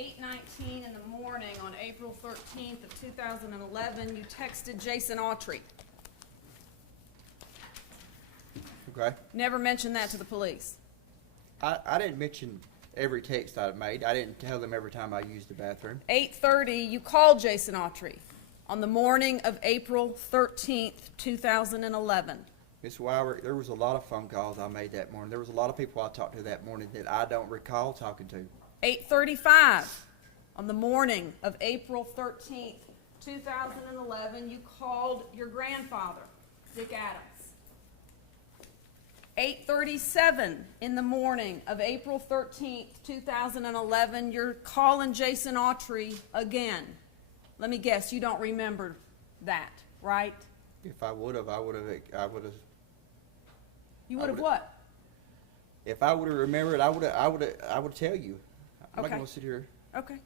8:19 in the morning on April 13th of 2011, you texted Jason Autry. Okay. Never mentioned that to the police. I didn't mention every text I made. I didn't tell them every time I used the bathroom. 8:30, you called Jason Autry on the morning of April 13th, 2011. Ms. Weiler, there was a lot of phone calls I made that morning. There was a lot of people I talked to that morning that I don't recall talking to. 8:35 on the morning of April 13th, 2011, you called your grandfather, Dick Adams. 8:37 in the morning of April 13th, 2011, you're calling Jason Autry again. Let me guess, you don't remember that, right? If I would have, You would have what? If I would have remembered, I would tell you. I'm not Okay. going to sit here. Okay.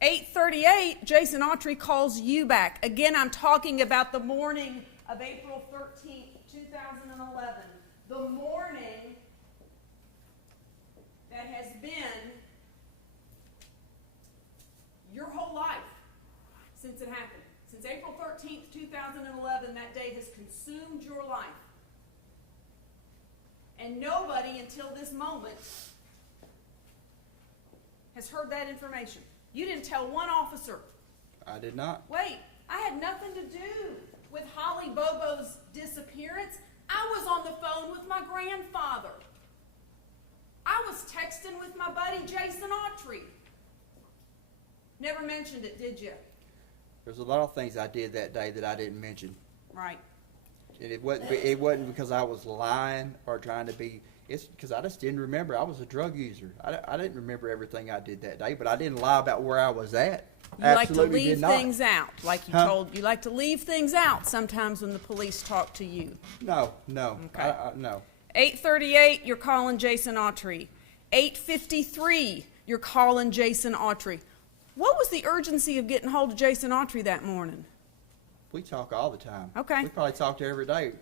8:38, Jason Autry calls you back. Again, I'm talking about the morning of April 13th, 2011. The morning that has been your whole life since it happened. Since April 13th, 2011, that day has consumed your life. And nobody until this moment has heard that information. You didn't tell one officer. I did not. Wait, I had nothing to do with Holly Bobo's disappearance. I was on the phone with my grandfather. I was texting with my buddy Jason Autry. Never mentioned it, did you? There's a lot of things I did that day that I didn't mention. Right. And it wasn't because I was lying or trying to be. It's because I just didn't remember. I was a drug user. I didn't remember everything I did that day, but I didn't lie about where I was at. You like to Absolutely leave did not. things out, like you told. You like to leave things out sometimes when the police talk to you. No. Okay. No. 8:38, you're calling Jason Autry. 8:53, you're calling Jason Autry. What was the urgency of getting hold of Jason Autry that morning? We talk all the time. Okay. We probably talked every day.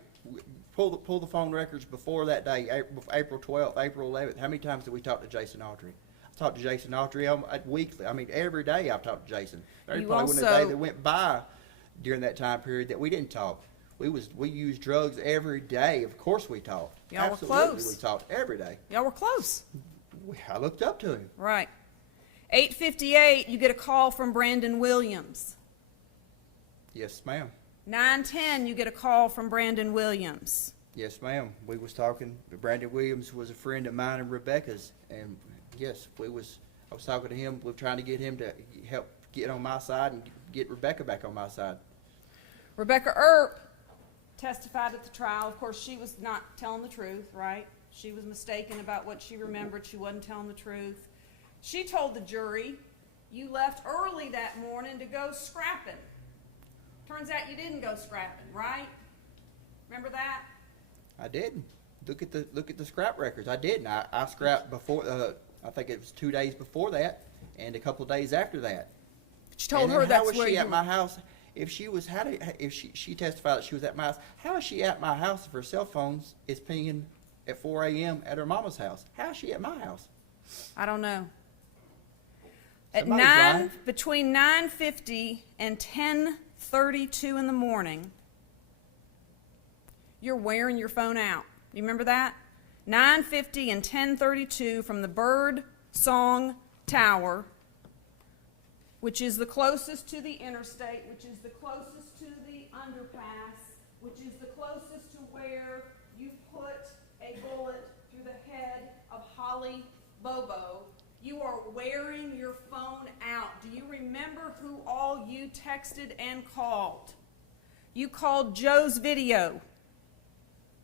Pull the phone records before that day, April 12th, April 11th. How many times did we talk to Jason Autry? I talked to Jason Autry weekly. I mean, every day I've talked to Jason. There probably wasn't a day that went by during that time period that we didn't talk. We used drugs every day. Of course we talked. Y'all were Absolutely, close. we talked every day. Y'all were close. I looked up to him. Right. 8:58, you get a call from Brandon Williams. Yes, ma'am. 9:10, you get a call from Brandon Williams. Yes, ma'am. We was talking. Brandon Williams was a friend of mine and Rebecca's, and yes, I was talking to him. We're trying to get him to help get on my side and get Rebecca back on my side. Rebecca Earp testified at the trial. Of course, she was not telling the truth, right? She was mistaken about what she remembered. She wasn't telling the truth. She told the jury, you left early that morning to go scrapping. Turns out you didn't go scrapping, right? Remember that? I didn't. Look at the scrap records. I didn't. I scrapped before. I think it was 2 days before that, and a couple of days after that. She told And her then that's how was where she you at my house? If she was, if she testified that she was at my house, how is she at my house if her cell phone is pinging at 4 a.m. at her mama's house? How is she at my house? I don't know. At Somebody's lying. between 9:50 and 10:32 in the morning, you're wearing your phone out. You remember that? 9:50 and 10:32 from the Bird Song Tower, which is the closest to the interstate, which is the closest to the underpass, which is the closest to where you put a bullet through the head of Holly Bobo. You are wearing your phone out. Do you remember who all you texted and called? You called Joe's Video.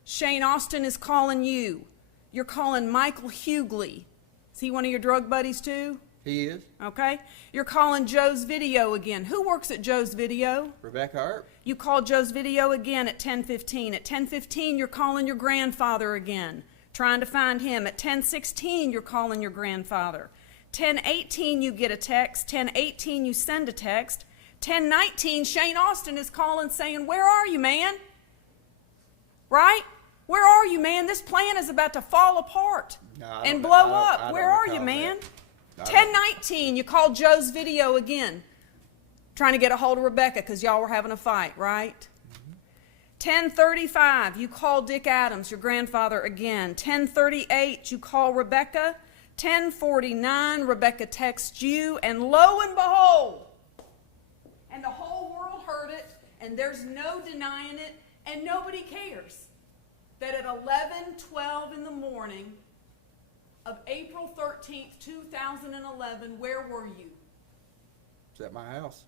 Shane Austin is calling you. You're calling Michael Hughley. Is he one of your drug buddies too? He is. Okay. You're calling Joe's Video again. Who works at Joe's Video? Rebecca Earp. You called Joe's Video again at 10:15. At 10:15, you're calling your grandfather again, trying to find him. At 10:16, you're calling your grandfather. 10:18, you get a text. 10:18, you send a text. 10:19, Shane Austin is calling saying, where are you, man? Right? Where are you, man? This plan is about to fall apart and blow up. Where are you, man? 10:19, you called Joe's video again, trying to get a hold of Rebecca because y'all were having a fight, right? 10:35, you call Dick Adams, your grandfather, again. 10:38, you call Rebecca. 10:49, Rebecca texts you, and lo and behold, and the whole world heard it, and there's no denying it, and nobody cares, that at 11:12 in the morning of April 13th, 2011, where were you? It's at my house.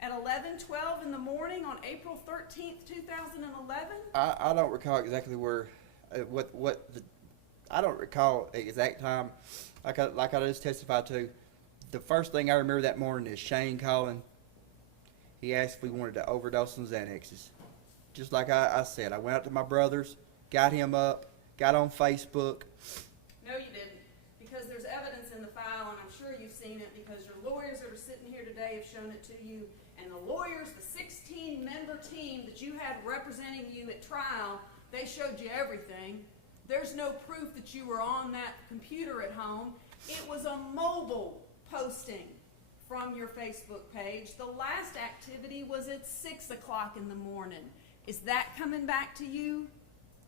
At 11:12 in the morning on April 13th, 2011? I don't recall exactly where, I don't recall the exact time. Like I just testified to, the first thing I remember that morning is Shane calling. He asked if we wanted to overdose on Xanaxes. Just like I said, I went out to my brother's, got him up, got on Facebook. No, you didn't, because there's evidence in the file, and I'm sure you've seen it because your lawyers that are sitting here today have shown it to you, and the lawyers, the 16-member team that you had representing you at trial, they showed you everything. There's no proof that you were on that computer at home. It was a mobile posting from your Facebook page. The last activity was at 6 o'clock in the morning. Is that coming back to you?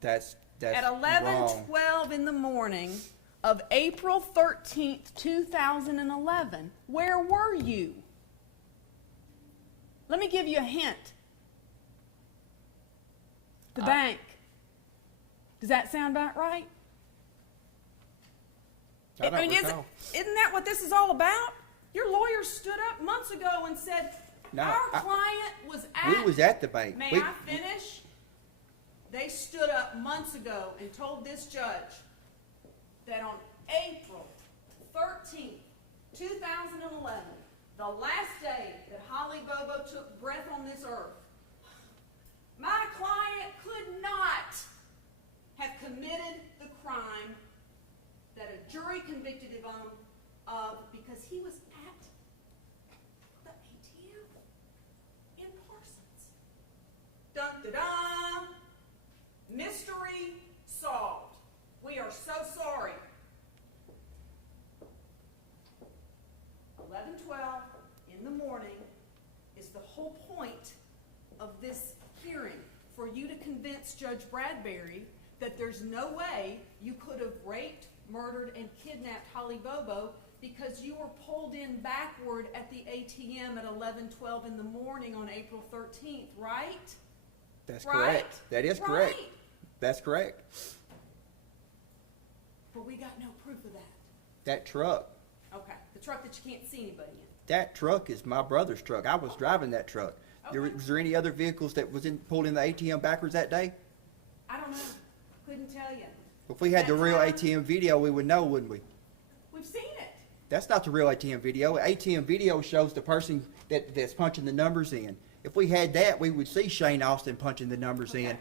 That's At wrong. 11:12 in the morning of April 13th, 2011, where were you? Let me give you a hint. The bank. Does that sound about right? I don't isn't recall. that what this is all about? Your lawyers stood up months ago and said, No, our client was at... We was at the bank. May I finish? They stood up months ago and told this judge that on April 13th, 2011, the last day that Holly Bobo took breath on this earth, my client could not have committed the crime that a jury convicted him of because he was at the ATM in Parsons. Dun da dun! Mystery solved. We are so sorry. 11:12 in the morning is the whole point of this hearing, for you to convince Judge Bradbury that there's no way you could have raped, murdered, and kidnapped Holly Bobo because you were pulled in backward at the ATM at 11:12 in the morning on April 13th, right? That's Right? correct. That is correct. Right. That's correct. But we got no proof of that. That truck. Okay, the truck that you can't see anybody in. That truck is my brother's truck. I was driving that truck. Okay. Was there any other vehicles that was pulled in the ATM backwards that day? I don't know. Couldn't tell you. If we had the That real time- ATM video, we would know, wouldn't we? We've seen it. That's not the real ATM video. ATM video shows the person that's punching the numbers in. If we had that, we would see Shane Austin punching the numbers in, Okay.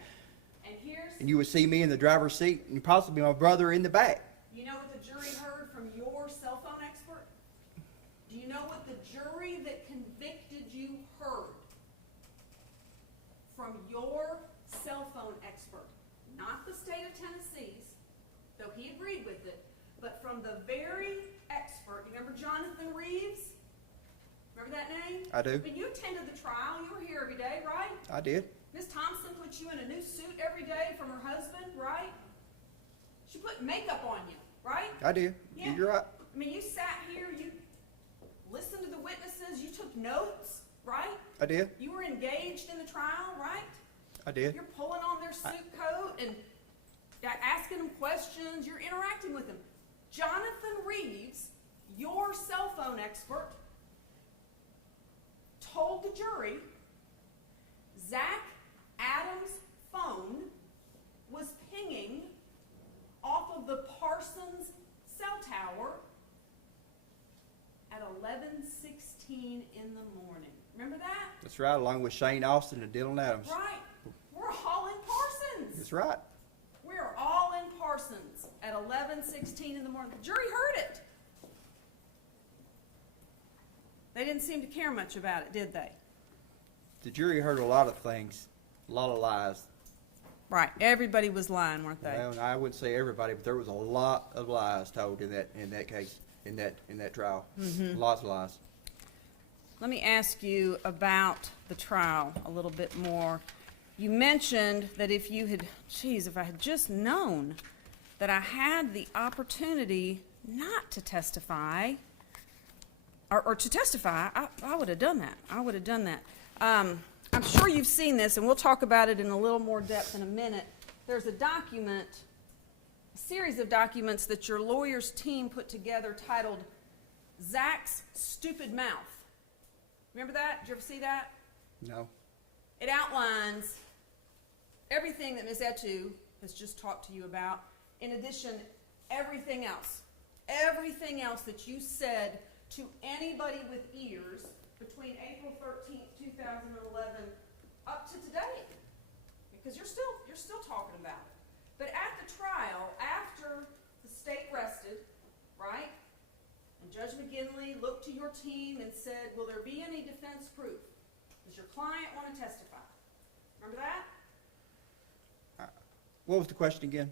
And here's, and you would see me in the driver's seat, and possibly my brother in the back. you know what the jury heard from your cell phone expert? Do you know what the jury that convicted you heard from your cell phone expert? Not the state of Tennessee's, though he agreed with it, but from the very expert. You remember Jonathan Reeves? Remember that name? I do. When you attended the trial, you were here every day, right? I did. Miss Thompson put you in a new suit every day from her husband, right? She put makeup on you, right? I did. Yeah. You're right. I mean, you sat here, you listened to the witnesses, you took notes, right? I did. You were engaged in the trial, right? I did. You're pulling on their suit coat and asking them questions. You're interacting with them. Jonathan Reeves, your cell phone expert, told the jury Zach Adams' phone was pinging off of the Parsons cell tower at 11:16 in the morning. Remember that? That's right, along with Shane Austin and Dylan Adams. Right. We're all in Parsons. That's right. We're all in Parsons at 11:16 in the morning. The jury heard it. They didn't seem to care much about it, did they? The jury heard a lot of things, a lot of lies. Right, everybody was lying, weren't they? Well, I wouldn't say everybody, but there was a lot of lies told in that case, in that trial. Lots of lies. Let me ask you about the trial a little bit more. You mentioned that if I had just known that I had the opportunity not to testify, or to testify, I would have done that. I would have done that. I'm sure you've seen this, and we'll talk about it in a little more depth in a minute. There's a series of documents that your lawyer's team put together titled Zach's Stupid Mouth. Remember that? Did you ever see that? No. It outlines everything that Ms. Etu has just talked to you about. In addition, everything else that you said to anybody with ears between April 13th, 2011 up to today. Because you're still talking about it. But at the trial, after the state rested, right? And Judge McGinley looked to your team and said, will there be any defense proof? Does your client want to testify? Remember that? What was the question again?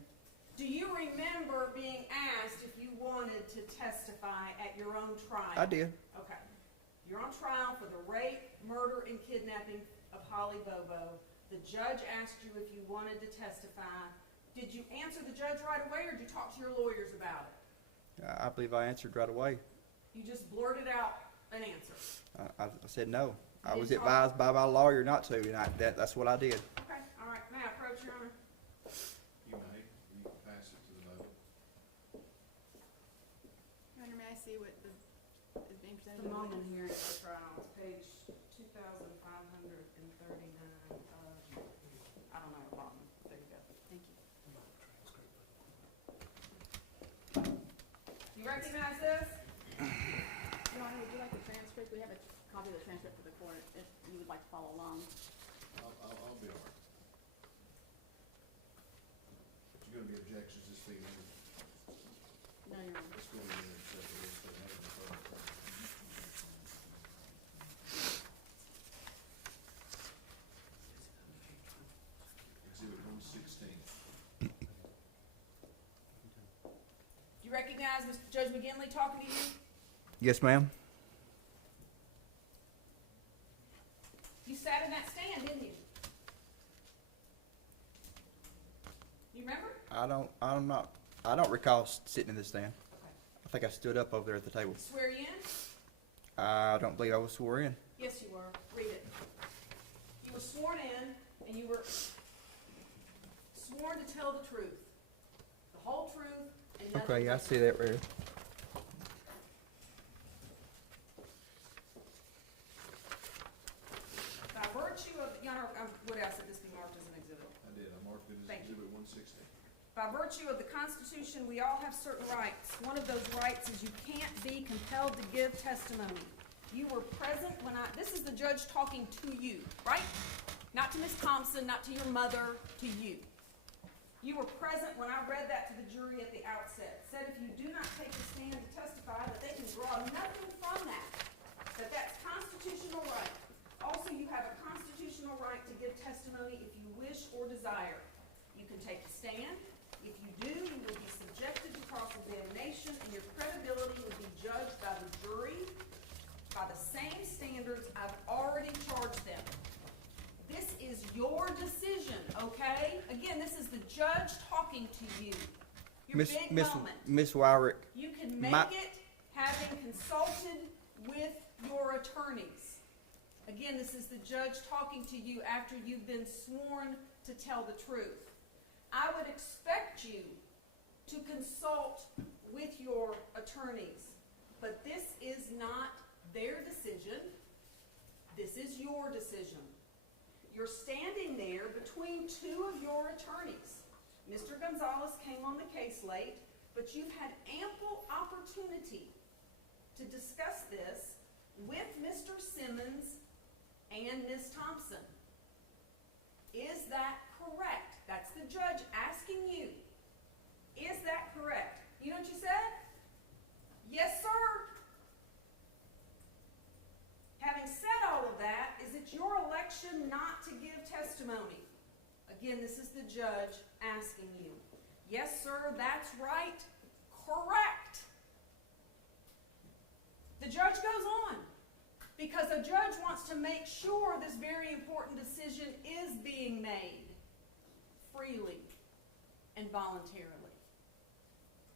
Do you remember being asked if you wanted to testify at your own trial? I did. Okay. You're on trial for the rape, murder, and kidnapping of Holly Bobo. The judge asked you if you wanted to testify. Did you answer the judge right away, or did you talk to your lawyers about it? I believe I answered right away. You just blurted out an answer. I said no. I You was didn't advised by my lawyer not to, and that's what I did. Okay, all right. May I approach, Your Honor? You may. You can pass it to the vote. Your Honor, may I see what is being presented? The moment hearing for trial, it's page 2,539 of, I don't know, bottom. There you go. Thank you. You recognize this? Your Honor, would you like the transcript? We have a copy of the transcript for the court if you would like to follow along. I'll be all right. But you're gonna be objections this evening. No, Your Honor. Let's go in there and set the list of names and phone. Exhibit 116. Do you recognize Mr. Judge McGinley talking to you? Yes, ma'am. You sat in that stand, didn't you? You remember? I don't recall sitting in this stand. Okay. I think I stood up over there at the table. Swear you in? I don't believe I was swore in. Yes, you were. Read it. You were sworn in, and you were sworn to tell the truth, the whole truth, and nothing Okay, I but see that right here. By virtue of, Your Honor, I would ask that this be marked as an exhibit. I did. I marked it as Thank you. exhibit 116. By virtue of the Constitution, we all have certain rights. One of those rights is you can't be compelled to give testimony. You were present when this is the judge talking to you, right? Not to Ms. Thompson, not to your mother, to you. You were present when I read that to the jury at the outset. Said if you do not take the stand to testify, that they can draw nothing from that. That's constitutional right. Also, you have a constitutional right to give testimony if you wish or desire. You can take the stand. If you do, you will be subjected to cross-examination, and your credibility will be judged by the jury by the same standards I've already charged them. This is your decision, okay? Again, this is the judge talking to you. Your big moment. Miss Wyrick, You can make it having consulted with your attorneys. Again, this is the judge talking to you after you've been sworn to tell the truth. I would expect you to consult with your attorneys, but this is not their decision. This is your decision. You're standing there between two of your attorneys. Mr. Gonzalez came on the case late, but you've had ample opportunity to discuss this with Mr. Simmons and Ms. Thompson. Is that correct? That's the judge asking you. Is that correct? You know what you said? Yes, sir. Having said all of that, is it your election not to give testimony? Again, this is the judge asking you. Yes, sir, that's right. Correct. The judge goes on because a judge wants to make sure this very important decision is being made freely and voluntarily,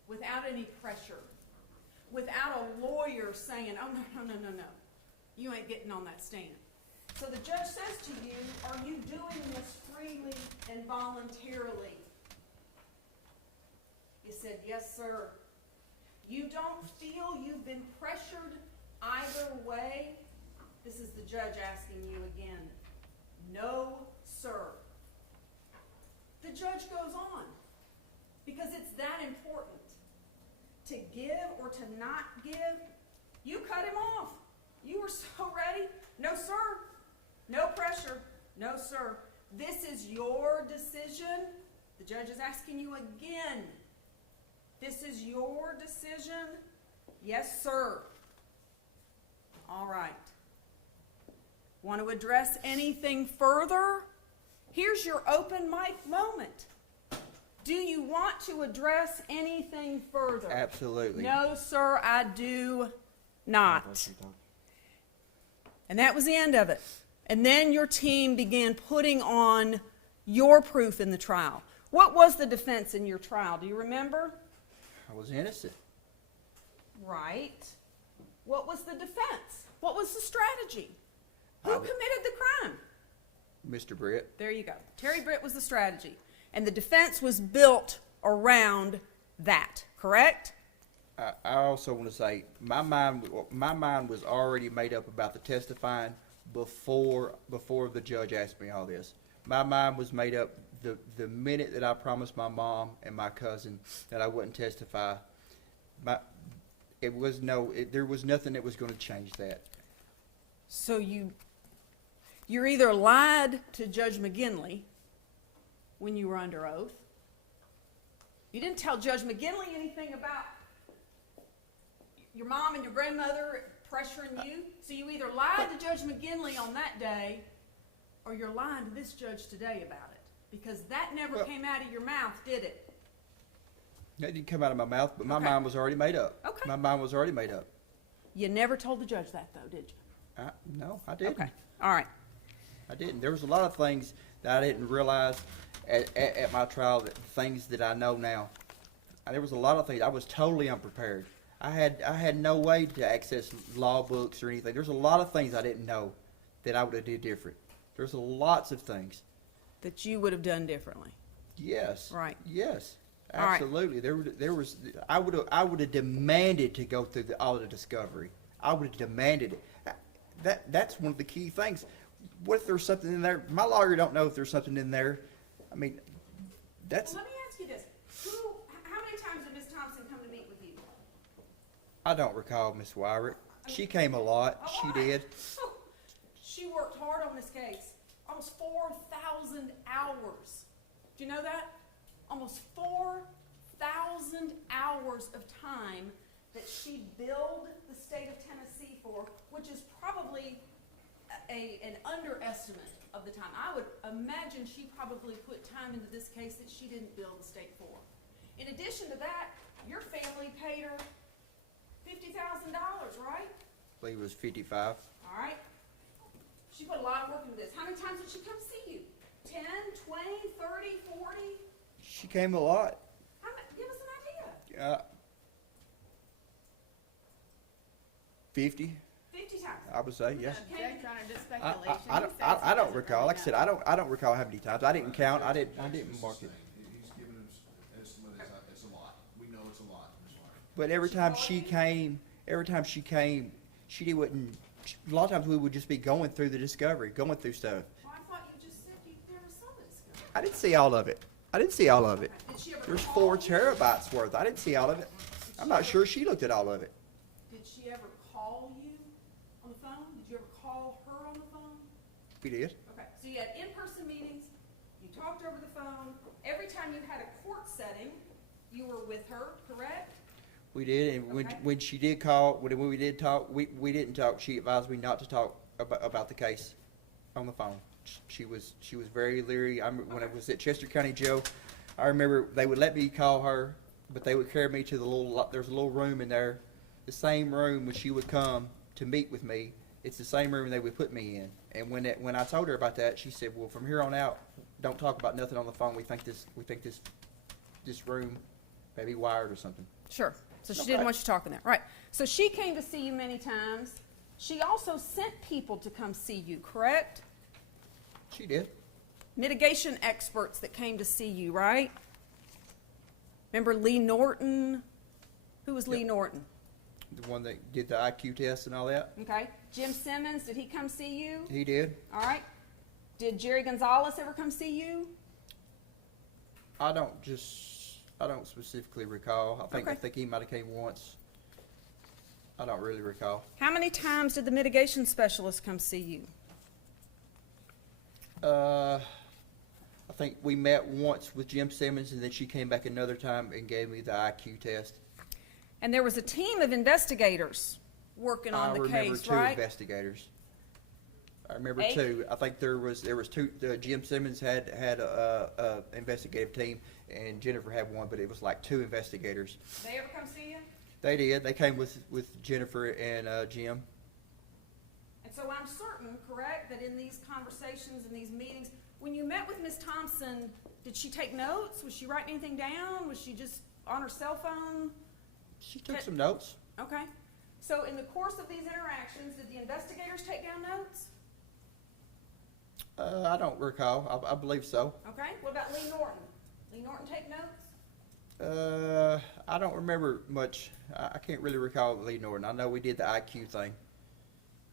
without any pressure, without a lawyer saying, oh, no, you ain't getting on that stand. So the judge says to you, are you doing this freely and voluntarily? You said, yes, sir. You don't feel you've been pressured either way? This is the judge asking you again. No, sir. The judge goes on because it's that important. To give or to not give, you cut him off. You were so ready. No, sir. No pressure. No, sir. This is your decision. The judge is asking you again. This is your decision? Yes, sir. All right. Want to address anything further? Here's your open mic moment. Do you want to address anything further? Absolutely. No, sir, I do not. And that was the end of it. And then your team began putting on your proof in the trial. What was the defense in your trial? Do you remember? I was innocent. Right. What was the defense? What was the strategy? Who I would- committed the crime? Mr. Britt. There you go. Terry Britt was the strategy. And the defense was built around that, correct? I also want to say my mind was already made up about the testifying before the judge asked me all this. My mind was made up the minute that I promised my mom and my cousin that I wouldn't testify. There was nothing that was going to change that. So you're either lied to Judge McGinley when you were under oath. You didn't tell Judge McGinley anything about your mom and your grandmother pressuring you. So you either lied to Judge McGinley on that day, or you're lying to this judge today about it. Because that never came out of your mouth, did it? That didn't come out of my mouth, but my Okay. mind was already made up. Okay. My mind was already made up. You never told the judge that, though, did you? No, I didn't. Okay. All right. I didn't. There was a lot of things that I didn't realize at my trial, things that I know now. There was a lot of things. I was totally unprepared. I had no way to access law books or anything. There's a lot of things I didn't know that I would have did different. There's lots of things. That you would have done differently. Yes. Right. Yes. All right. Absolutely. There was. I would have demanded to go through all of the discovery. I would have demanded it. That's one of the key things. What if there's something in there? My lawyer don't know if there's something in there. I mean, that's. Well, let me ask you this. How many times did Ms. Thompson come to meet with you? I don't recall Miss Wyrick. She came a lot. A She lot. did. She worked hard on this case. Almost 4,000 hours. Do you know that? Almost 4,000 hours of time that she billed the state of Tennessee for, which is probably an underestimate of the time. I would imagine she probably put time into this case that she didn't bill the state for. In addition to that, your family paid her $50,000, right? I believe it was 55. All right. She put a lot of work into this. How many times did she come see you? 10, 20, 30, 40? She came a lot. How many? Give us an idea. 50, 50 times. I would say, yes. Okay. Judge Honor, just speculation. I He says he don't doesn't recall. really Like I said, know. I don't recall how many times. I didn't count. I didn't mark it. He's giving us an estimate, it's a lot. We know it's a lot, Ms. Wyrick. But every time she came, she wouldn't. A lot of times we would just be going through the discovery, going through stuff. Well, I thought you just said there was some discovery. I didn't see all of it. Did she ever There's call 4 you? terabytes worth. I didn't see all of it. I'm not sure she looked at all of it. Did she ever call you on the phone? Did you ever call her on the phone? We did. Okay, so you had in-person meetings, you talked over the phone. Every time you had a court setting, you were with her, correct? We did, and Okay. when she did call, when we did talk, we didn't talk. She advised me not to talk about the case on the phone. She was very leery. When I was at Chester County Jail, I remember they would let me call her, but they would carry me to there's a little room in there, the same room when she would come to meet with me. It's the same room they would put me in. And when I told her about that, she said, "Well, from here on out, don't talk about nothing on the phone. We think this room may be wired or something." Sure. So she Okay. didn't want you talking there. Right. So she came to see you many times. She also sent people to come see you, correct? She did. Mitigation experts that came to see you, right? Remember Lee Norton? Who was Lee Yep. Norton? The one that did the IQ test and all that. Okay. Jim Simmons, did he come see you? He did. All right. Did Jerry Gonzalez ever come see you? I don't specifically recall. I Okay. think he might have came once. I don't really recall. How many times did the mitigation specialist come see you? I think we met once with Jim Simmons, and then she came back another time and gave me the IQ test. And there was a team of investigators working on the remember case, two right? investigators. I remember Eight? two. I think there was two. Jim Simmons had a investigative team, and Jennifer had one, but it was like two investigators. They ever come see you? They did. They came with Jennifer and Jim. And so I'm certain, correct, that in these conversations and these meetings, when you met with Ms. Thompson, did she take notes? Was she writing anything down? Was she just on her cell phone? She took some notes. Okay. So in the course of these interactions, did the investigators take down notes? I don't recall. I believe so. Okay. What about Lee Norton? Lee Norton take notes? I don't remember much. I can't really recall Lee Norton. I know we did the IQ thing.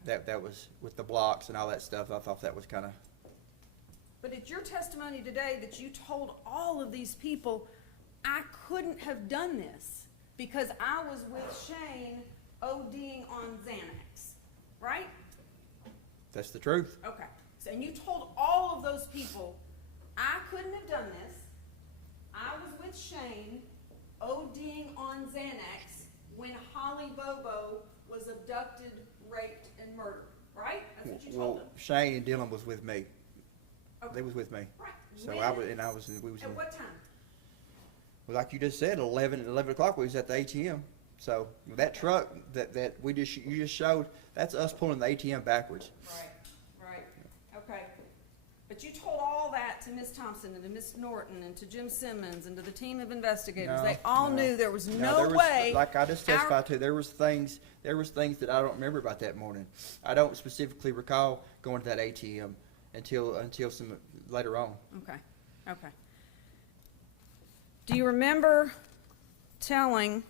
That was with the blocks and all that stuff. I thought that was kind of. But it's your testimony today that you told all of these people, I couldn't have done this because I was with Shane ODing on Xanax, right? That's the truth. Okay. So, and you told all of those people, I couldn't have done this. I was with Shane ODing on Xanax when Holly Bobo was abducted, raped, and murdered, right? That's what you told them. Shane and Dylan was with me. Okay. They was with me. Right. So When- we was in, At what time? well, like you just said, 11 o'clock. We was at the ATM. So that truck that you just showed, that's us pulling the ATM backwards. Right. Okay. But you told all that to Ms. Thompson and to Ms. Norton and to Jim Simmons and to the team of investigators. They all knew there was no there was, way. like I just testified to, there was things that I don't remember about that morning. I don't specifically recall going to that ATM until some later on. Okay. Do you remember telling,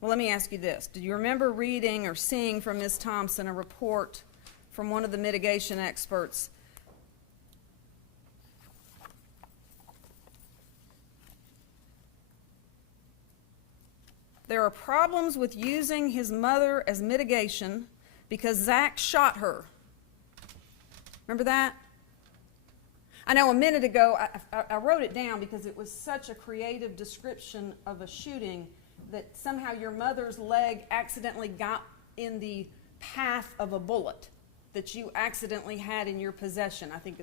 well, let me ask you this. Do you remember reading or seeing from Ms. Thompson a report from one of the mitigation experts there are problems with using his mother as mitigation because Zach shot her? Remember that? I know a minute ago, I wrote it down because it was such a creative description of a shooting that somehow your mother's leg accidentally got in the path of a bullet that you accidentally had in your possession. I think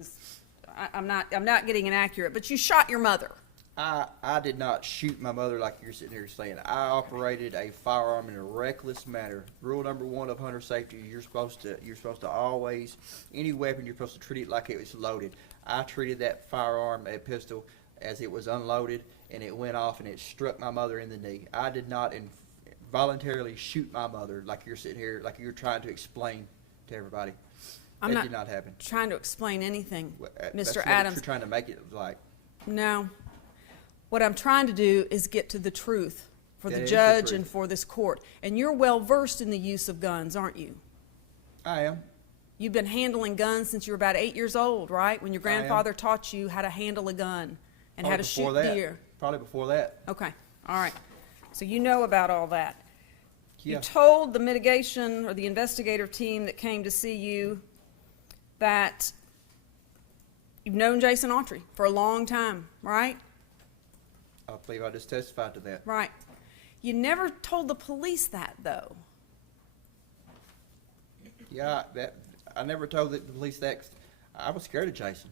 I'm not getting it accurate, but you shot your mother. I did not shoot my mother like you're sitting here saying. I operated a firearm in a reckless manner. Rule number 1 of hunter safety: you're supposed to always, any weapon, you're supposed to treat it like it was loaded. I treated that firearm, a pistol, as it was unloaded, and it went off and it struck my mother in the knee. I did not voluntarily shoot my mother like you're sitting here, like you're trying to explain to everybody. That did not happen. Trying to explain anything, That's Mr. what Adams. you're trying to make it like. No. What I'm trying to do is get to the truth for That the is the judge truth. and for this court. And you're well versed in the use of guns, aren't you? I am. You've been handling guns since you were about 8 years old, right? When your I am. grandfather taught you how to handle a gun and how to shoot Before that. deer. Probably before that. Okay, all right. So you know about all that. Yeah. You told the mitigation or the investigative team that came to see you that you've known Jason Autry for a long time, right? I believe I just testified to that. Right. You never told the police that, though. Yeah, I never told the police that 'cause I was scared of Jason.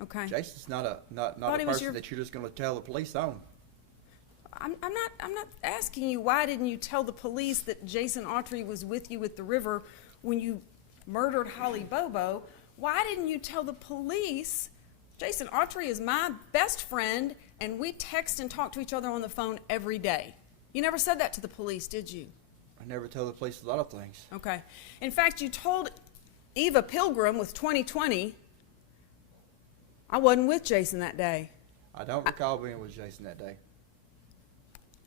Okay. Jason's not a Thought he was person your- that you're just gonna tell the police on. I'm not asking you, why didn't you tell the police that Jason Autry was with you at the river when you murdered Holly Bobo? Why didn't you tell the police, Jason Autry is my best friend, and we text and talk to each other on the phone every day? You never said that to the police, did you? I never tell the police a lot of things. Okay. In fact, you told Eva Pilgrim with 2020, I wasn't with Jason that day. I don't recall being with Jason that day.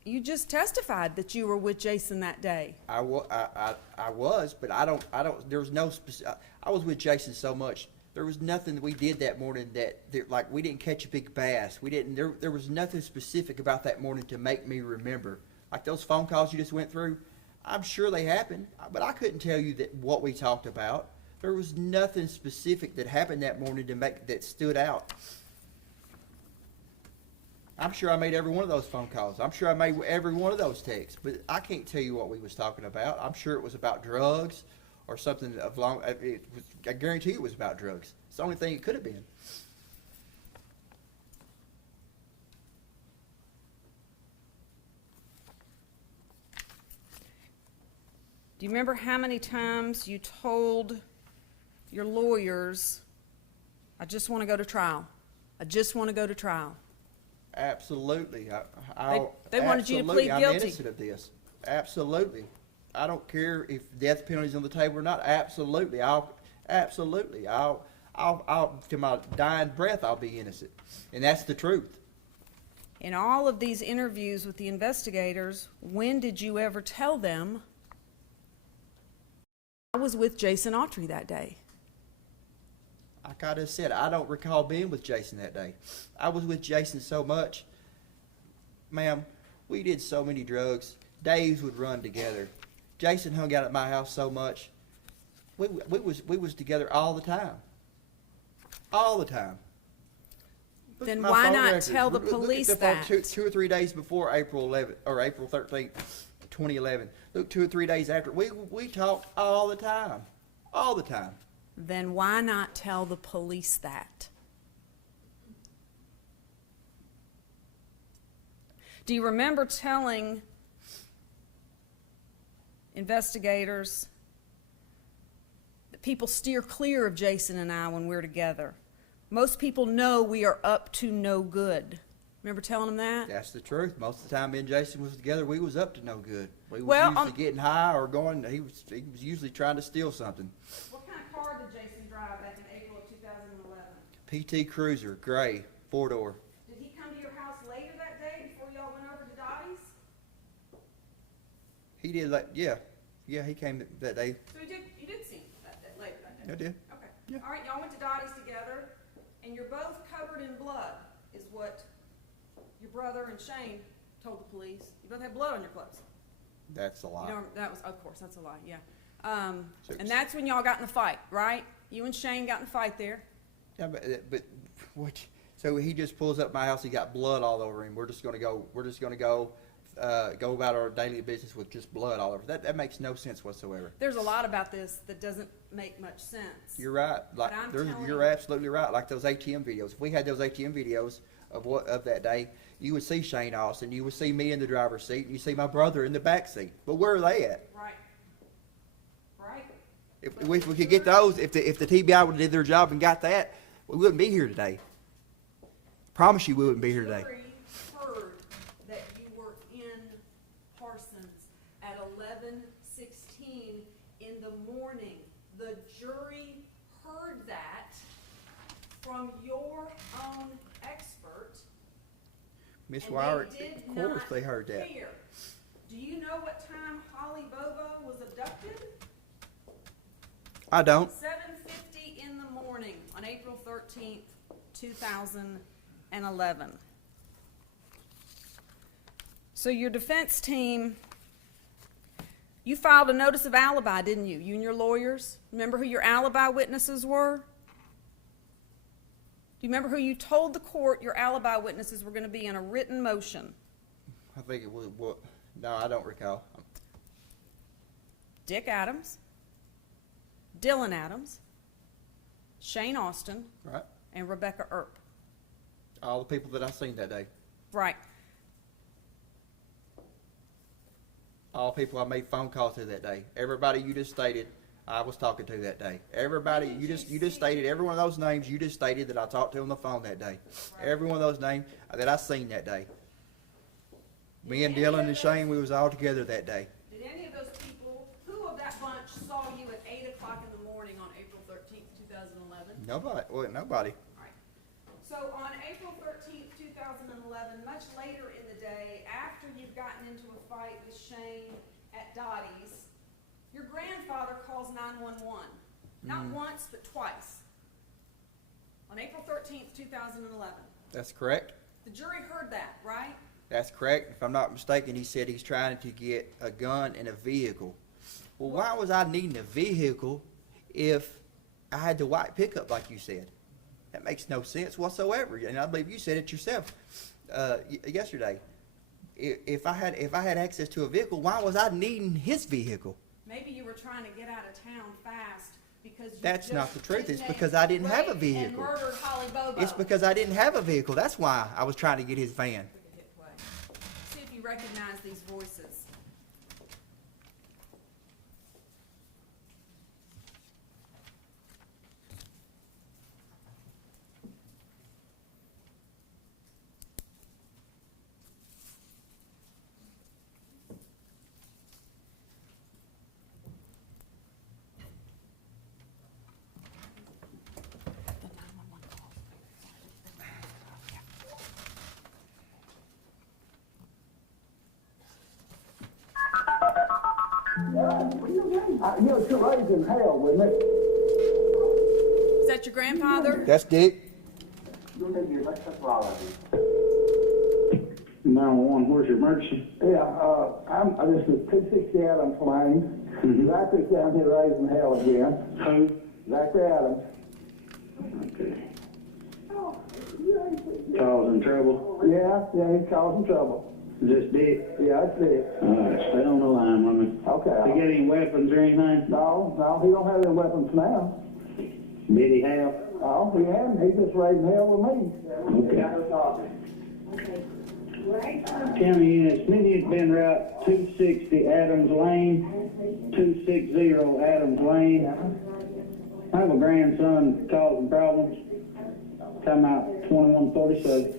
You just testified that you were with Jason that day. I was, but I don't, there was no specific, I was with Jason so much. There was nothing that we did that morning that like, we didn't catch a big bass. We didn't, there was nothing specific about that morning to make me remember. Like those phone calls you just went through, I'm sure they happened, but I couldn't tell you what we talked about. There was nothing specific that happened that morning that stood out. I'm sure I made every one of those phone calls. I'm sure I made every one of those texts, but I can't tell you what we was talking about. I'm sure it was about drugs or something of long. I guarantee it was about drugs. It's the only thing it could have been. Do you remember how many times you told your lawyers, I just want to go to trial. I just want to go to trial? Absolutely. They wanted you to plead absolutely, I'm guilty. innocent of this. Absolutely. I don't care if death penalty's on the table or not. Absolutely. I'll to my dying breath, I'll be innocent. And that's the truth. In all of these interviews with the investigators, when did you ever tell them, I was with Jason Autry that day? Like I just said, I don't recall being with Jason that day. I was with Jason so much. Ma'am, we did so many drugs. Days would run together. Jason hung out at my house so much. We was together all the time. All the time. Look Then at my why phone not records. tell the Look at police the phone that? two or 3 days before April 11th or April 13th, 2011. Look, 2 or 3 days after. We talked all the time. All the time. Then why not tell the police that? Do you remember telling investigators that people steer clear of Jason and I when we're together? Most people know we are up to no good. Remember telling them that? That's the truth. Most of the time me and Jason was together, we was up to no good. We was Well, usually getting high or going, he was usually trying to steal something. What kind of car did Jason drive back in April of 2011? PT Cruiser, gray, 4-door. Did he come to your house later that day before y'all went over to Dottie's? He did like, yeah, he came that day. So you did see him later that day? I did. Okay. Yeah. All right, y'all went to Dottie's together, and you're both covered in blood, is what your brother and Shane told the police. You both had blood on your clothes. That's a lie. You know, that was, of course, that's a lie, yeah. So- And that's when y'all got in a fight, right? You and Shane got in a fight there. Yeah, but what? So he just pulls up my house. He got blood all over him. We're just gonna go go about our daily business with just blood all over. That makes no sense whatsoever. There's a lot about this that doesn't make much sense. You're right. Like But I'm telling you're you- absolutely right. Like those ATM videos. If we had those ATM videos of that day, you would see Shane Austin. You would see me in the driver's seat, and you see my brother in the back seat. But where are they at? Right. Right. If we could get those, if the TBI would have did their job and got that, we wouldn't be here today. Promise you, we wouldn't be here today. Jury heard that you were in Parsons at 11:16 in the morning. The jury heard that from your own expert. Miss and Wire, they did of course not they heard that. care. Do you know what time Holly Bobo was abducted? I don't. 7:50 in the morning on April 13th, 2011. So your defense team, you filed a notice of alibi, didn't you? You and your lawyers? Remember who your alibi witnesses were? Do you remember who you told the court your alibi witnesses were going to be in a written motion? I think it was what? No, I don't recall. Dick Adams, Dylan Adams, Shane Austin, Right? and Rebecca Earp. All the people that I seen that day. Right. All people I made phone calls to that day. Everybody you just stated, I was talking to that day. Everybody, you just stated every one of those names you just stated that I talked to on the phone that day. Every one of those names that I seen that day. Me and Dylan and Shane, we was all together that day. Did any of those people, who of that bunch saw you at 8 o'clock in the morning on April 13th, 2011? Nobody. Well, nobody. All right. So on April 13th, 2011, much later in the day, after you've gotten into a fight with Shane at Dottie's, your grandfather calls 911. Not once, but twice. On April 13th, 2011. That's correct. The jury heard that, right? That's correct. If I'm not mistaken, he said he's trying to get a gun and a vehicle. Well, why was I needing a vehicle if I had the white pickup like you said? That makes no sense whatsoever. And I believe you said it yourself yesterday. If I had access to a vehicle, why was I needing his vehicle? Maybe you were trying to get out of town fast because you That's just not the truth. It's kidnapped, because I didn't have a raped, vehicle. And murdered Holly Bobo. It's because I didn't have a vehicle. That's why I was trying to get his van. Hit play. See if you recognize these voices. You're too raising hell with me. Is that your grandfather? That's Dick. 911, where's your emergency? Yeah, this is 260 Adams Lane. Zachary's down here raising hell again. Who? Zachary Adams. Okay. Causing trouble? Yeah, he's causing trouble. Is this Dick? Yeah, that's it. Alright, stay on the line with me. Okay. He got any weapons or anything? No, he don't have any weapons now. Did he have? No, he hasn't. He's just raising hell with me. County units, Smithy has been route 260 Adams Lane, 260 Adams Lane. I have a grandson causing problems. Come out 2147.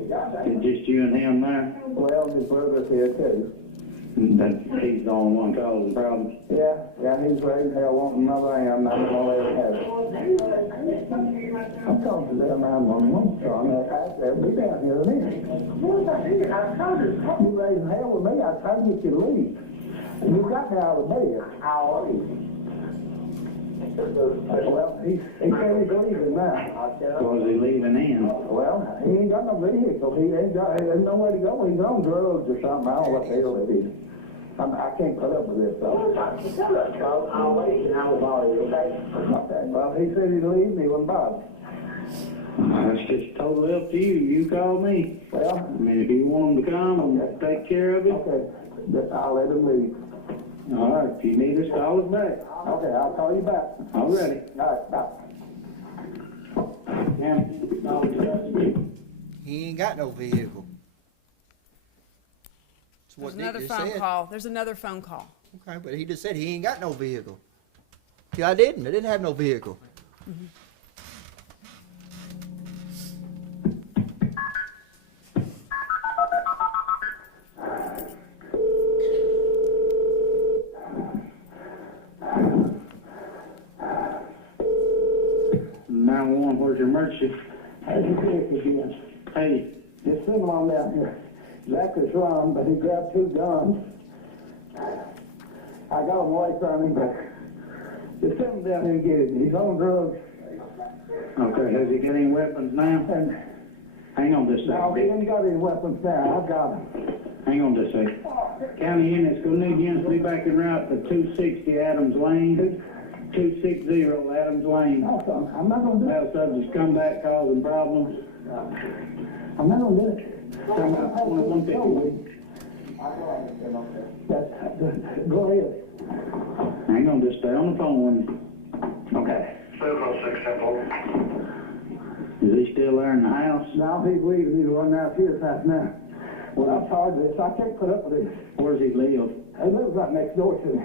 It's just you and him there? Well, his brother's here too. That he's the only one causing problems. Yeah, he's raising hell wanting another am. I'm not gonna let it happen. I'm talking to them 911, so I'm they'll be down here in a minute. You raising hell with me, I tried to get you to leave. You got me out of bed. How are you? Well, he said he's leaving now. Was he leaving in? Well, he ain't got no vehicle. There's nowhere to go. He's on drugs or something. I don't know what the hell it is. I can't put up with this, though. I'll wait and I will bother you, okay? Okay. Well, he said he'd leave me, he wouldn't bother. It's just totally up to you. You call me. Well, I mean, if you want him to come, I'll take care of it. okay. I'll let him leave. All right, if you need us, call us back. Okay, I'll call you back. All righty. All right, bye. He ain't got no vehicle. That's There's what Dick another just phone said. call. There's another phone call. Okay, but he just said he ain't got no vehicle. Yeah, I didn't. I didn't have no vehicle. Mm-hmm. 911, where's your emergency? How'd you pick again? Hey, Just send him on down here. Zachary's run, but he grabbed two guns. I got him away from him, but just send him down here and get him. He's on drugs. okay, has he got any weapons now? And Hang on just a no, he second. ain't got any weapons now. I've got him. Hang on just a second. County units, gonna need units to be back en route to 260 Adams Lane. 260 Adams Lane. No, son, I'm not gonna do it. Have subjects come back causing problems. I'm not gonna do it. Come out 2150. Go ahead. Hang on, just stay on the phone with me. Okay. 706 Temple. Is he still there in the house? Now he's leaving, he's running out to his house now. Well, I'm tired of this, I can't put up with this. Where does he live? He lives right next door to me.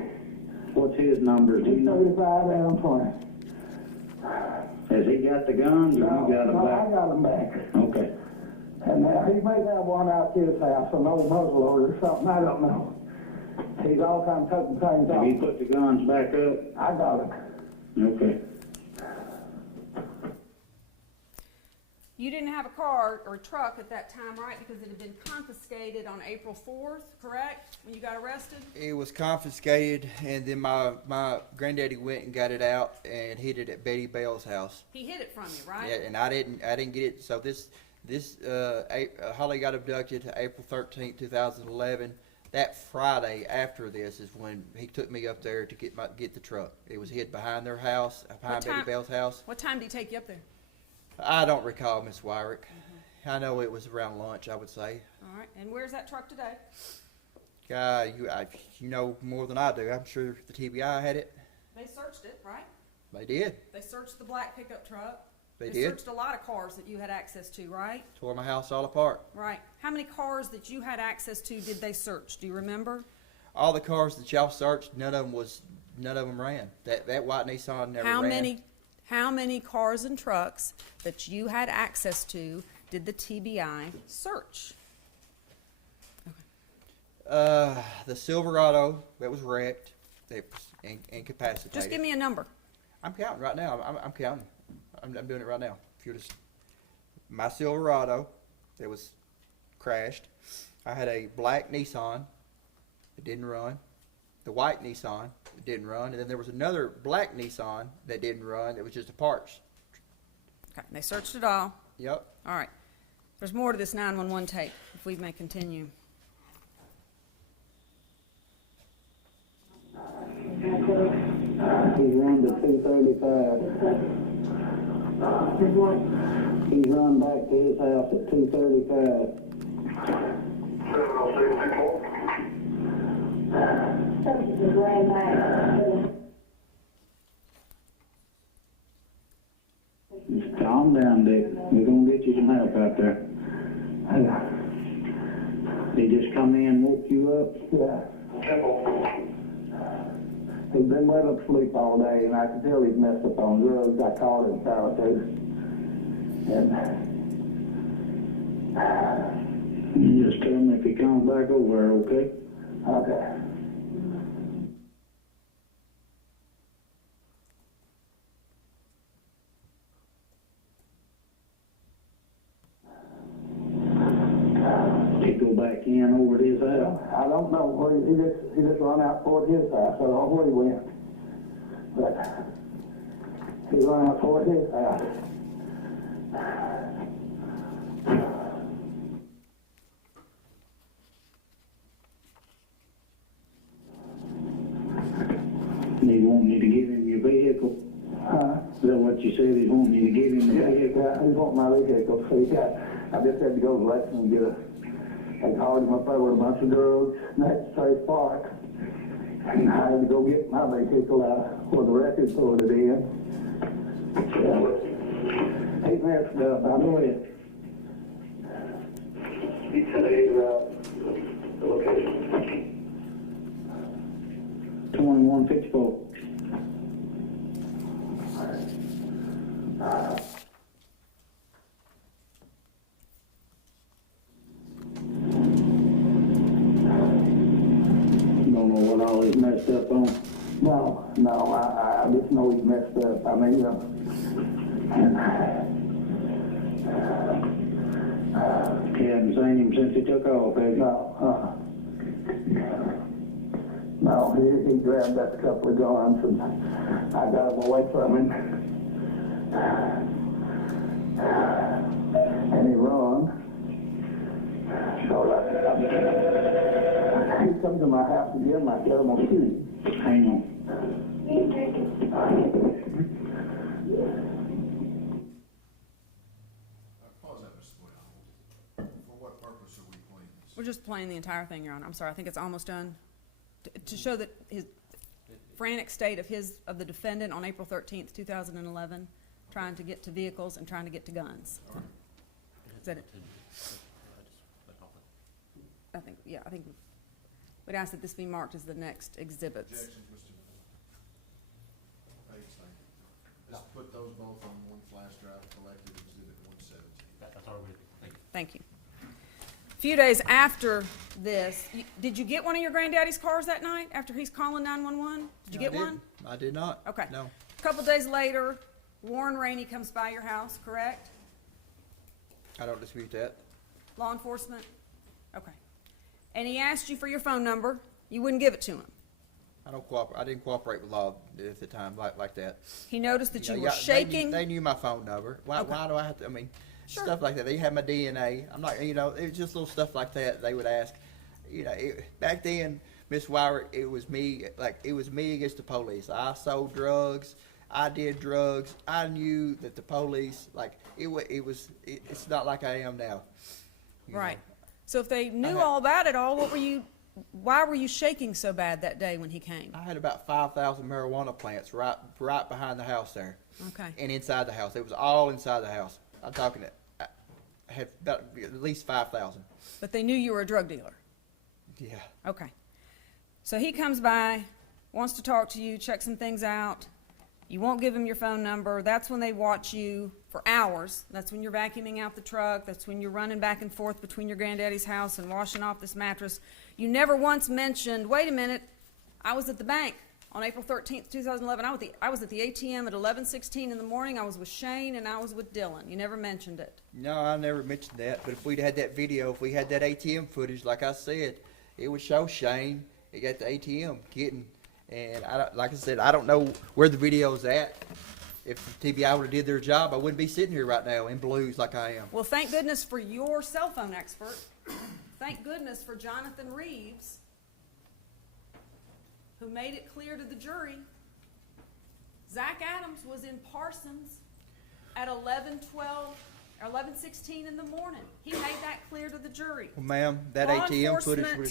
What's his number? Do you know? 35 Adam Point. Has he got the guns or you got them No, I back? got them back. Okay. And he may have one out to his house, an old muzzleloader or something, I don't know. He's all the time taking things Have you off. put the guns back up? I got him. Okay. You didn't have a car or truck at that time, right? Because it had been confiscated on April 4th, correct? When you got arrested? It was confiscated, and then my granddaddy went and got it out and hid it at Betty Bell's house. He hid it from you, right? Yeah, and I didn't get it. So Holly got abducted April 13th, 2011. That Friday after this is when he took me up there to get the truck. It was hid behind their house, behind Betty Bell's house. What time did he take you up there? I don't recall, Miss Wyrick. I know it was around lunch, I would say. All right. And where's that truck today? You know more than I do. I'm sure the TBI had it. They searched it, right? They did. They searched the black pickup truck. They They did. searched a lot of cars that you had access to, right? Tore my house all apart. Right. How many cars that you had access to did they search? Do you remember? All the cars that y'all searched, none of them ran. That white Nissan never ran. How many cars and trucks that you had access to did the TBI search? The Silverado that was wrecked, that was incapacitated. Just give me a number. I'm counting right now. I'm counting. I'm doing it right now. If you're just my Silverado that was crashed. I had a black Nissan that didn't run. The white Nissan that didn't run, and then there was another black Nissan that didn't run. It was just a parts. Okay. They searched it all. Yep. All right. There's more to this 911 tape, if we may continue. He's run to 235. He's run back to his house at 235. 706 Temple. Just calm down, Dick. We're gonna get you some help out there. He just come in and woke you up? Yeah. Temple. He's been let up sleep all day, and I can tell he's messed up on drugs. I called him solitude. And You just tell him if he comes back over, okay? okay. He go back in over to his house. I don't know where he just run out toward his house. I don't know where he went, but he run out toward his house. And he want you to give him your vehicle. Is that what you said? He's wanting you to give him the vehicle? Yeah, he want my vehicle. So I just had to go to Lexington and get they called him up there with a bunch of drugs, and that's Trace Park. And I had to go get my vehicle out where the record stored it in. Yeah. He messed up. I know it. He said he's the location. 2154. Don't know what all he's messed up on. No, I just know he's messed up. I mean, You haven't seen him since he took off, have you? no, he grabbed that couple of guns and I got him away from him. And he run. So he come to my house again, I tell him I'll shoot him. Hang on. Pause that, Mr. Boyd. For what purpose are we playing this? We're just playing the entire thing, Your Honor. I'm sorry, I think it's almost done. To show that his frantic state of the defendant on April 13th, 2011, trying to get to vehicles and trying to get to guns. Is that it? I think we'd ask that this be marked as the next exhibits. Objection, Mr. Page, thank you. Let's put those both on one flash drive, collected exhibit 117. That's all we thank you. Thank you. A few days after this, did you get one of your granddaddy's cars that night after he's calling 911? Did you get one? I did not. Okay. No. A couple days later, Warren Rainey comes by your house, correct? I don't dispute that. Law enforcement? Okay. And he asked you for your phone number. You wouldn't give it to him. I didn't cooperate with law at the time like that. He noticed that you were Yeah, shaking. They knew my phone number. Why do I have to, Sure. stuff like that. They had my DNA. I'm not, it was just little stuff like that they would ask. Back then, Miss Wyrick, it was me against the police. I sold drugs. I did drugs. I knew that the police, it's not like I am now. you Right. know. So if they knew had- all about it all, why were you shaking so bad that day when he came? I had about 5,000 marijuana plants right behind the house there. Okay. And inside the house. It was all inside the house. I'm talking, I had about at least 5,000. But they knew you were a drug dealer. Yeah. Okay. So he comes by, wants to talk to you, check some things out. You won't give him your phone number. That's when they watch you for hours. That's when you're vacuuming out the truck. That's when you're running back and forth between your granddaddy's house and washing off this mattress. You never once mentioned, wait a minute, I was at the bank on April 13th, 2011. I was at the ATM at 11:16 in the morning. I was with Shane and I was with Dylan. You never mentioned it. No, I never mentioned that. But if we'd had that video, if we had that ATM footage, like I said, it would show Shane at the ATM getting. And like I said, I don't know where the video's at. If the TBI would have did their job, I wouldn't be sitting here right now in blues like I am. Well, thank goodness for your cell phone expert. Thank goodness for Jonathan Reeves, who made it clear to the jury. Zach Adams was in Parsons at 11:16 in the morning. He made that clear to the jury. Well, ma'am, that Law ATM footage enforcement- would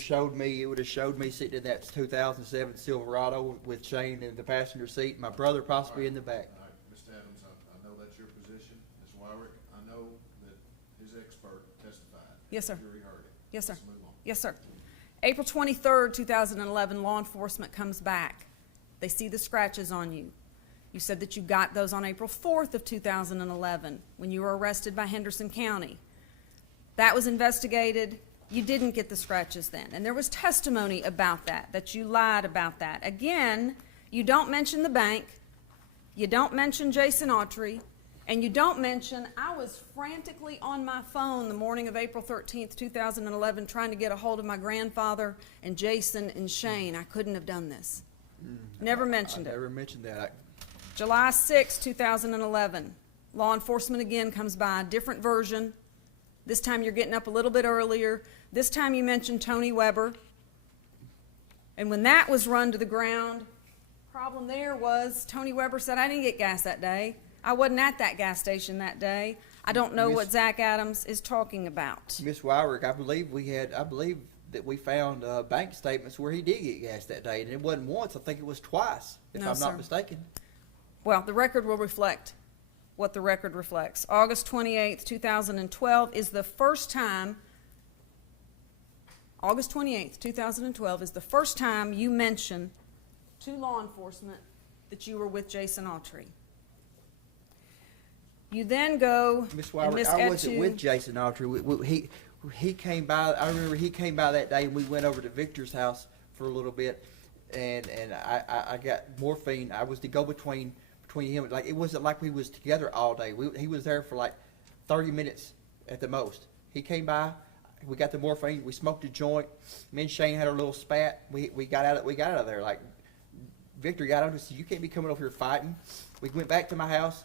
have showed me sitting in that 2007 Silverado with Shane in the passenger seat, my brother possibly in the back. All right, Mr. Adams, I know that's your position. Ms. Wyrick, I know that his expert testified. Yes, sir. The jury heard it. Yes, sir. Let's move on. Yes, sir. April 23rd, 2011, law enforcement comes back. They see the scratches on you. You said that you got those on April 4th of 2011 when you were arrested by Henderson County. That was investigated. You didn't get the scratches then. And there was testimony about that you lied about that. Again, you don't mention the bank. You don't mention Jason Autry. And you don't mention, I was frantically on my phone the morning of April 13th, 2011, trying to get a hold of my grandfather and Jason and Shane. I couldn't have done this. Never mentioned I it. never mentioned that. July 6, 2011, law enforcement again comes by, different version. This time you're getting up a little bit earlier. This time you mentioned Tony Weber. And when that was run to the ground, problem there was Tony Weber said, I didn't get gas that day. I wasn't at that gas station that day. I don't know what Zach Adams is talking about. Miss Wyrick, I believe that we found bank statements where he did get gas that day, and it wasn't once. I think it was twice, if No, I'm sir. not mistaken. Well, the record will reflect what the record reflects. August 28th, 2012 is the first time, August 28th, 2012 is the first time you mention to law enforcement that you were with Jason Autry. You then go Miss and Wyrick, Miss I wasn't Etu- with Jason Autry. He came by. I remember he came by that day, and we went over to Victor's house for a little bit, and I got morphine. I was the go between him. Like, it wasn't like we was together all day. He was there for like 30 minutes at the most. He came by. We got the morphine. We smoked a joint. Me and Shane had a little spat. We got out of there. Like, Victor got on and said, "You can't be coming over here fighting." We went back to my house,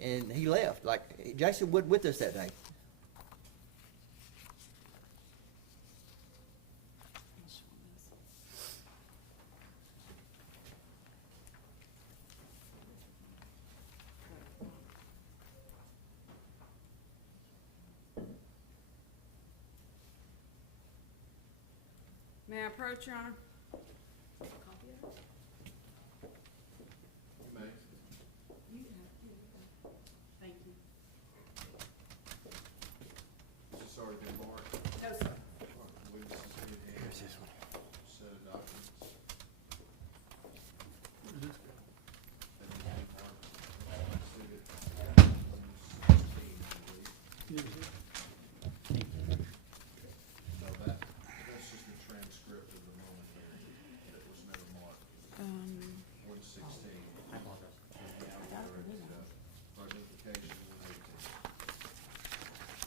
and he left. Like, Jason wasn't with us that day. May I approach, Your Honor? Copy of it? You may. You can have, here you go. Thank you. Has this already been marked? No, sir. Witnesses be in hand. Here's this one. Set of documents. That is being marked. Exhibit 16, I believe. No, that's just a transcript of the moment hearing that was never marked. 116. Identification 118.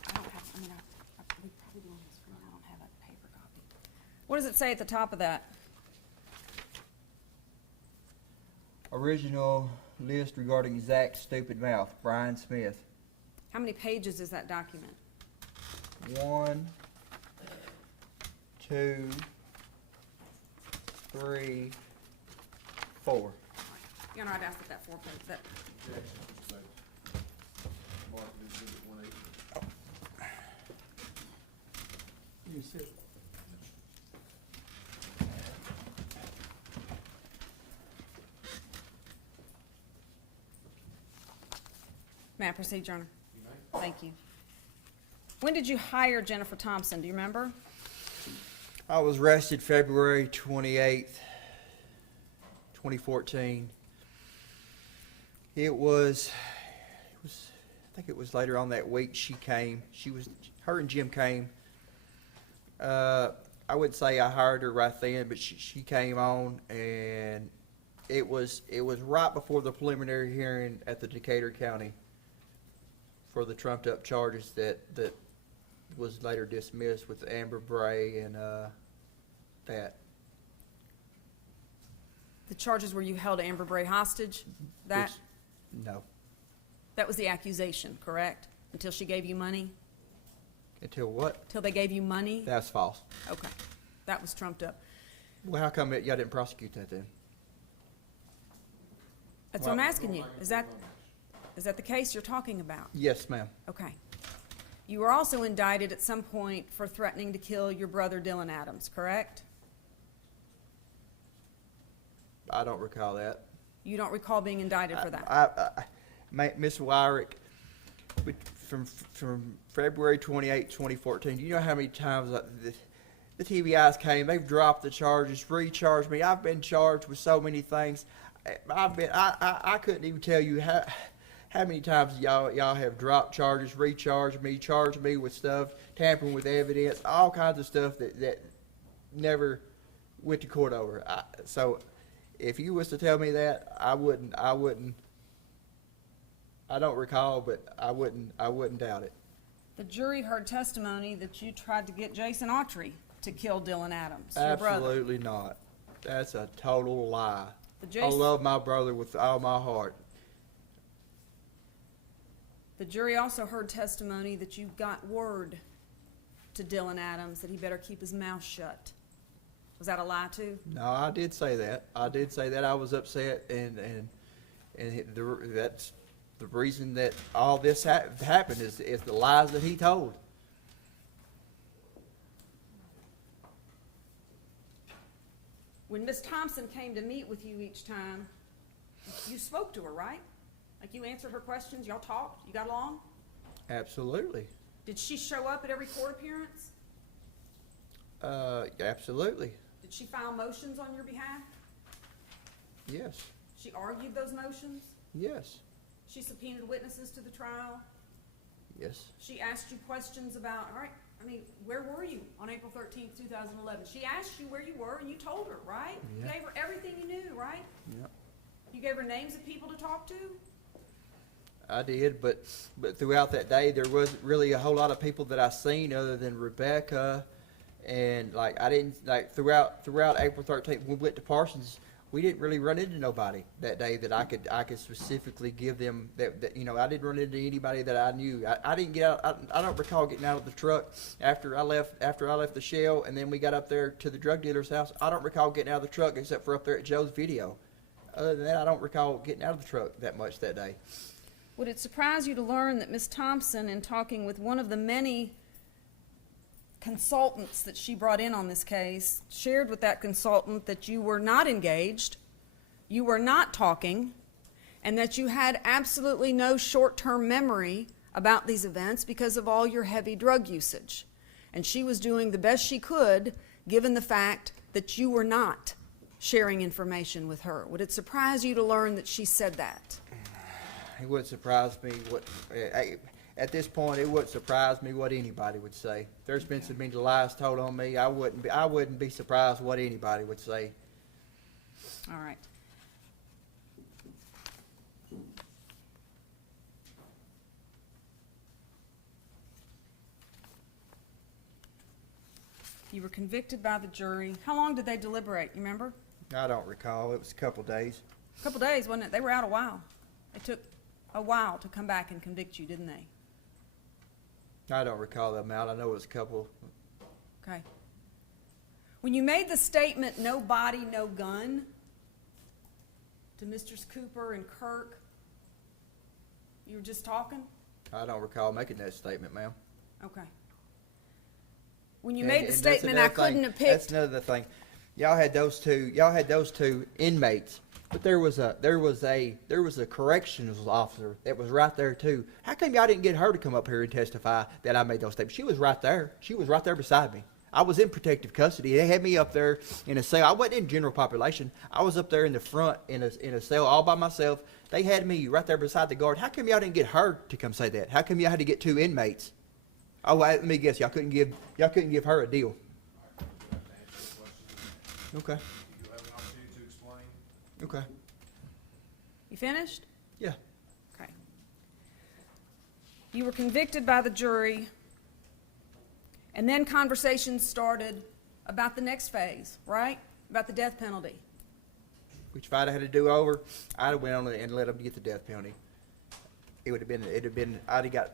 I don't have, I mean, we probably do on the screen, I don't have a paper copy. What does it say at the top of that? Original list regarding Zach's stupid mouth, Brian Smith. How many pages is that document? 1, 2, 3, 4. Your Honor, I'd ask that 4 page, that, Objection, Mr. Bailey. Marked exhibit 118. may I proceed, Your Honor? You may. Thank you. When did you hire Jennifer Thompson, do you remember? I was arrested February 28th, 2014. I think it was later on that week she came. Her and Jim came. I wouldn't say I hired her right then, but she came on, and it was right before the preliminary hearing at the Decatur County for the trumped up charges that was later dismissed with Amber Bray and that. The charges where you held Amber Bray hostage? That, No. that was the accusation, correct? Until she gave you money? Until what? Till they gave you money? That's false. Okay, that was trumped up. Well, how come y'all didn't prosecute that then? That's what I'm asking you. Is that the case you're talking about? Yes, ma'am. Okay. You were also indicted at some point for threatening to kill your brother Dylan Adams, correct? I don't recall that. You don't recall being indicted for that? Miss Wyrick, from February 28, 2014, do you know how many times the TBIs came? They've dropped the charges, recharged me. I've been charged with so many things. I couldn't even tell you how many times y'all have dropped charges, recharged me, charged me with stuff, tampering with evidence, all kinds of stuff that never went to court over. So if you was to tell me that, I wouldn't. I don't recall, but I wouldn't doubt it. The jury heard testimony that you tried to get Jason Autry to kill Dylan Adams, your brother. Absolutely not. That's a total lie. The I love my brother with all my heart. The jury also heard testimony that you got word to Dylan Adams that he better keep his mouth shut. Was that a lie too? No, I did say that. I was upset, and that's the reason that all this happened is the lies that he told. When Miss Thompson came to meet with you each time, you spoke to her, right? Like you answered her questions, y'all talked, you got along? Absolutely. Did she show up at every court appearance? Absolutely. Did she file motions on your behalf? Yes. She argued those motions? Yes. She subpoenaed witnesses to the trial? Yes. She asked you questions about, all right, I mean, where were you on April 13th, 2011? She asked you where you were and you told her, right? Yeah. You gave her everything you knew, right? Yep. You gave her names of people to talk to? I did, but throughout that day, there wasn't really a whole lot of people that I seen other than Rebecca, and I didn't throughout April 13th when we went to Parsons, we didn't really run into nobody that day that I could specifically give them that I didn't run into anybody that I knew. I didn't get out. I don't recall getting out of the truck after I left the Shell, and then we got up there to the drug dealer's house. I don't recall getting out of the truck except for up there at Joe's video. Other than that, I don't recall getting out of the truck that much that day. Would it surprise you to learn that Miss Thompson, in talking with one of the many consultants that she brought in on this case shared with that consultant that you were not engaged, you were not talking, and that you had absolutely no short-term memory about these events because of all your heavy drug usage. And she was doing the best she could given the fact that you were not sharing information with her. Would it surprise you to learn that she said that? It wouldn't surprise me what, at this point, it wouldn't surprise me what anybody would say. There's been so many lies told on me, I wouldn't be surprised what anybody would say. All right. You were convicted by the jury. How long did they deliberate, you remember? I don't recall. It was a couple days. A couple days, wasn't it? They were out a while. It took a while to come back and convict you, didn't they? I don't recall the amount. I know it was a couple. Okay. When you made the statement, no body, no gun, to Mr. Cooper and Kirk, you were just talking? I don't recall making that statement, ma'am. Okay. When you And- made the and that's statement, I another thing. couldn't have That's picked. another thing. Y'all had those two inmates, but there was a corrections officer that was right there too. How come y'all didn't get her to come up here and testify that I made those statements? She was right there. She was right there beside me. I was in protective custody. They had me up there in a cell. I wasn't in general population. I was up there in the front in a cell all by myself. They had me right there beside the guard. How come y'all didn't get her to come say that? How come y'all had to get two inmates? Oh, let me guess. Y'all couldn't give her a deal. Okay. You'll have an opportunity to explain. Okay. You finished? Yeah. Okay. You were convicted by the jury, and then conversations started about the next phase, right? About the death penalty. Which if I'd have had to do over, I'd have went on and let them get the death penalty. It'd have been, I'd have got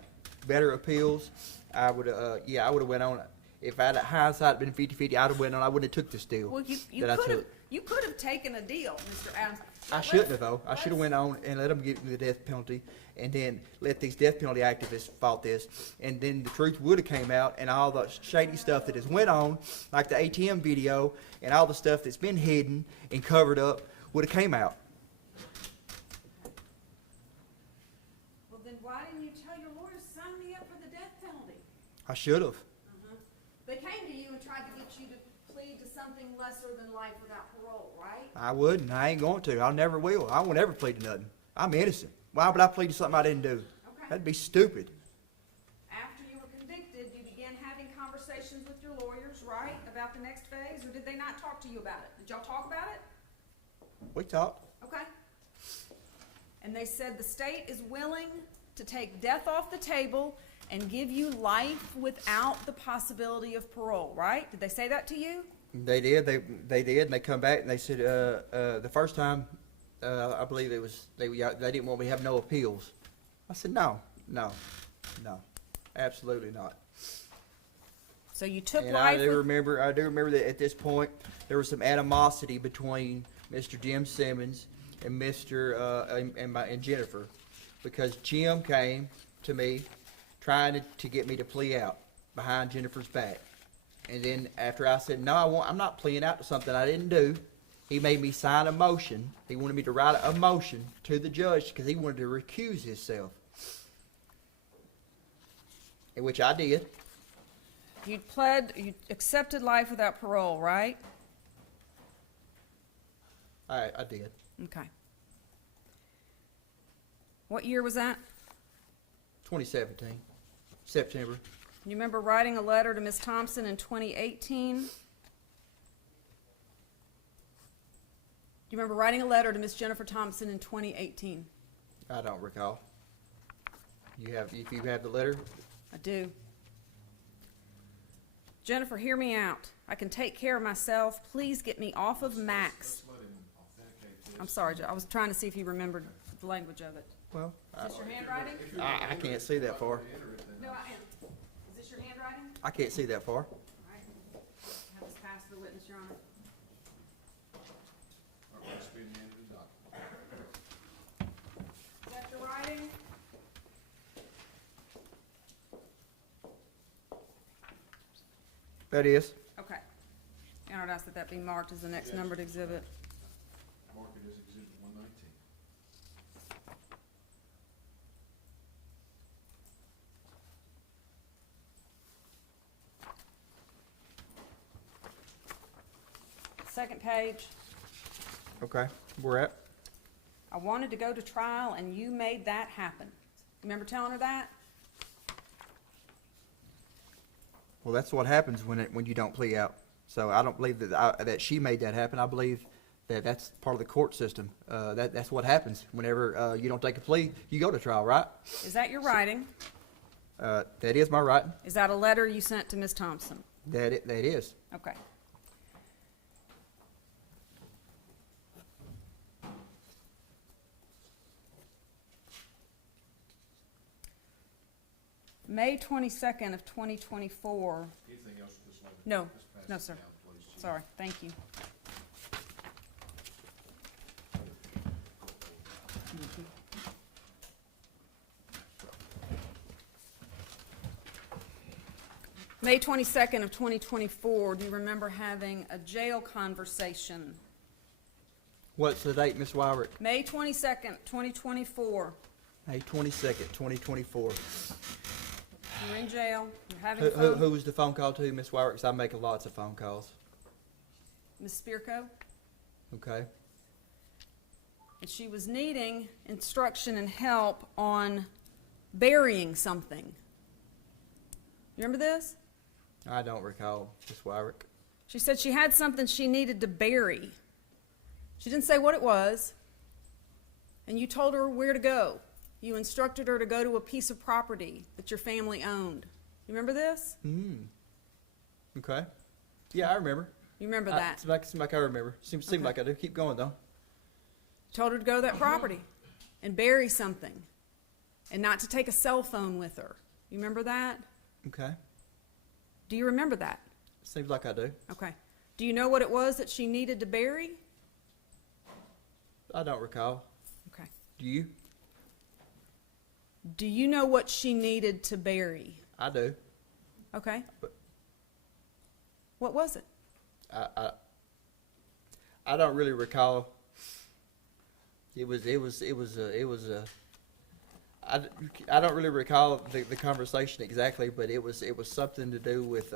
better appeals. I would have went on. If I'd hindsight been 50-50, I'd have went on. I wouldn't have took this deal. Well, you could have taken a deal, Mr. Adams. I shouldn't have though. I should have went on and let them get me the death penalty, and then let these death penalty activists fought this, and then the truth would have came out, and all the shady stuff that has went on, like the ATM video, and all the stuff that's been hidden and covered up, would have came out. Well, then why didn't you tell your lawyers to sign me up for the death penalty? I should have. They came to you and tried to get you to plead to something lesser than life without parole, right? I wouldn't. I ain't going to. I never will. I won't ever plead to nothing. I'm innocent. Why would I plead to something I didn't do? Okay. That'd be stupid. After you were convicted, you began having conversations with your lawyers, right, about the next phase, or did they not talk to you about it? Did y'all talk about it? We talked. Okay. And they said the state is willing to take death off the table and give you life without the possibility of parole, right? Did they say that to you? They did. They did, and they come back and they said the first time, I believe it was they didn't want me to have no appeals. I said no, absolutely not. So you took And life I do with... remember that at this point there was some animosity between Mr. Jim Simmons and and Jennifer, because Jim came to me trying to get me to plea out behind Jennifer's back. And then after I said, no, I'm not pleading out to something I didn't do, he made me sign a motion. He wanted me to write a motion to the judge because he wanted to recuse himself. In which I did. You accepted life without parole, right? I did. Okay. What year was that? 2017. September. You remember writing a letter to Ms. Thompson in 2018? Do you remember writing a letter to Ms. Jennifer Thompson in 2018? I don't recall. If you have the letter? I do. Jennifer, hear me out. I can take care of myself. Please get me off of Max. Let him authenticate this. I'm sorry, I was trying to see if you remembered the language of it. Well, Is this your handwriting? I can't see that far. No, I am. Is this your handwriting? I can't see that far. All right. Have this pass to the witness, Your Honor. All right, it's being handed to the document. Is that your writing? That is. Okay. And I'd ask that that be marked as the next numbered exhibit. Mark it as exhibit 119. Second page. Okay, we're at. I wanted to go to trial and you made that happen. Remember telling her that? Well, that's what happens when you don't plea out. So I don't believe that she made that happen. I believe that that's part of the court system. That's what happens whenever you don't take a plea. You go to trial, right? Is that your writing? That is my writing. Is that a letter you sent to Ms. Thompson? That is. Okay. May 22nd of 2024. Anything else with this letter? No, Let's pass no, it sir. down, please. Sorry, thank you. May 22nd of 2024, do you remember having a jail conversation? What's the date, Miss Wyrick? May 22nd, 2024. May 22nd, 2024. You're in jail, you're having Who fun. was the phone call to, Miss Wyrick? 'Cause I'm making lots of phone calls. Ms. Spirko? Okay. And she was needing instruction and help on burying something. You remember this? I don't recall, Miss Wyrick. She said she had something she needed to bury. She didn't say what it was. And you told her where to go. You instructed her to go to a piece of property that your family owned. You remember this? Okay. Yeah, I remember. You remember that? Seems like I remember. Seems Okay. like I do. Keep going though. Told her to go to that property and bury something. And not to take a cell phone with her. You remember that? Okay. Do you remember that? Seems like I do. Okay. Do you know what it was that she needed to bury? I don't recall. Okay. Do you? Do you know what she needed to bury? I do. Okay. But- What was it? I don't really recall. I don't really recall the conversation exactly, but it was something to do with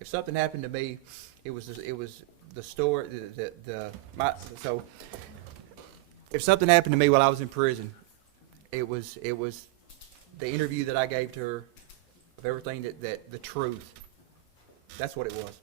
if something happened to me, it was the story so if something happened to me while I was in prison, it was the interview that I gave to her of everything that the truth. That's what it was.